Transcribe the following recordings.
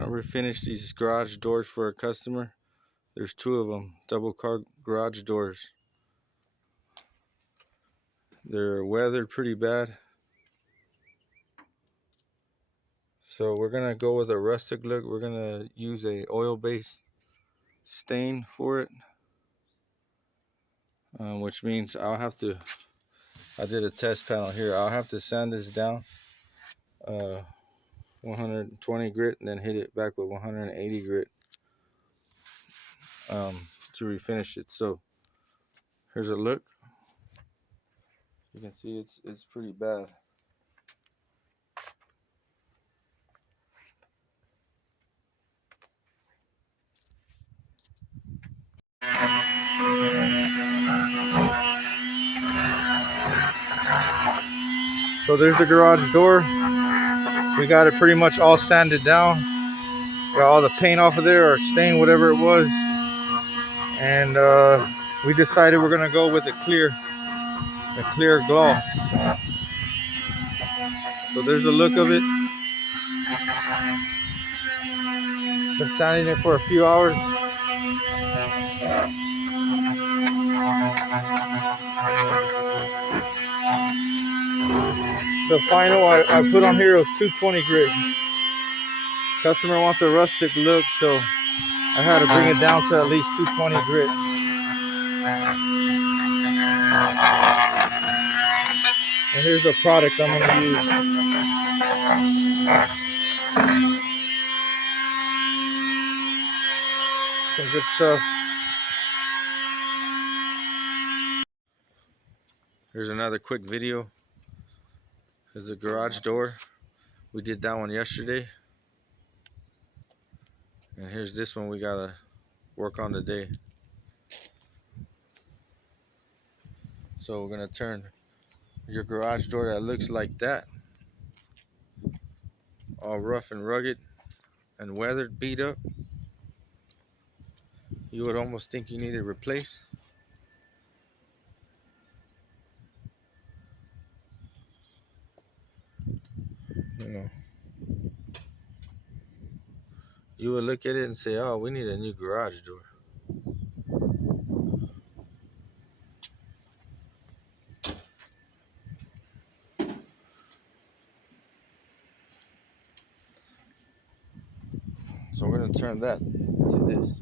Want to refinish these garage doors for a customer. There's two of them, double car garage doors. They're weathered pretty bad. So we're gonna go with a rustic look. We're gonna use a oil-based stain for it, which means I did a test panel here. I'll have to sand this down 120 grit and then hit it back with 180 grit to refinish it. So here's a look. You can see it's pretty bad. So there's the garage door. We got it pretty much all sanded down. Got all the paint off of there, or stain, whatever it was. And we decided we're gonna go with a clear gloss. So there's the look of it. Been sanding it for a few hours. The final I put on here was 220 grit. Customer wants a rustic look, so I had to bring it down to at least 220 grit. And here's the product I'm going to use. Some good stuff. Here's another quick video. There's a garage door. We did that one yesterday. And here's this one we gotta work on today. So we're gonna turn your garage door that looks like that, all rough and rugged and weathered, beat up. You would almost think you need to replace. You know, you would look at it and say, oh, we need a new garage door. So we're going to turn that to this.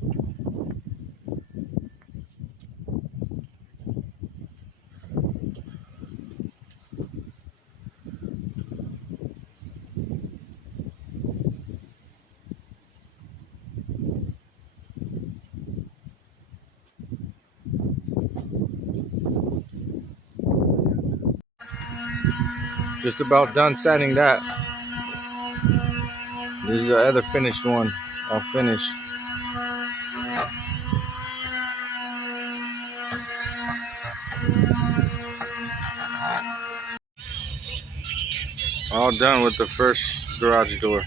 Just about done sanding that. This is the other finished one. All finished. All done with the first garage door.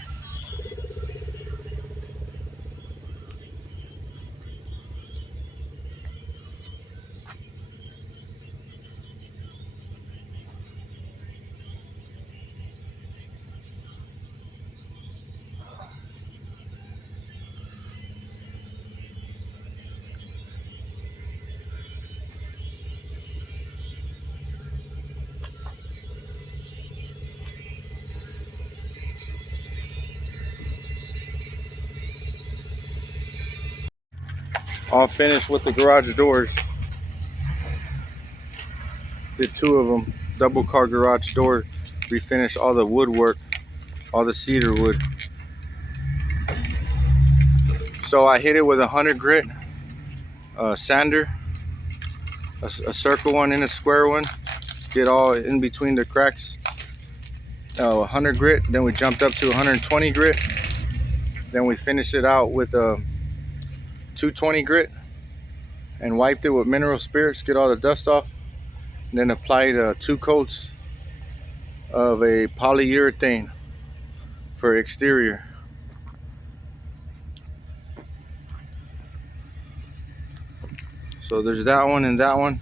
All finished with the garage doors. Did two of them. Double car garage door. Refinished all the woodwork, all the cedar wood. So I hit it with 100 grit sander, a circle one and a square one. Get all in between the cracks. 100 grit. Then we jumped up to 120 grit. Then we finished it out with a 220 grit and wiped it with mineral spirits, get all the dust off, and then applied 2 coats of a polyurethane for exterior. So there's that one and that one,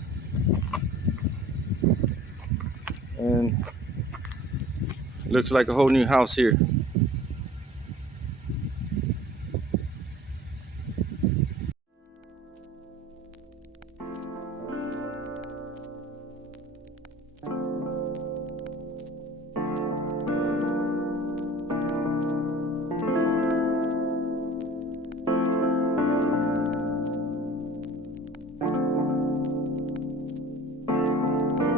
and looks like a whole new house here.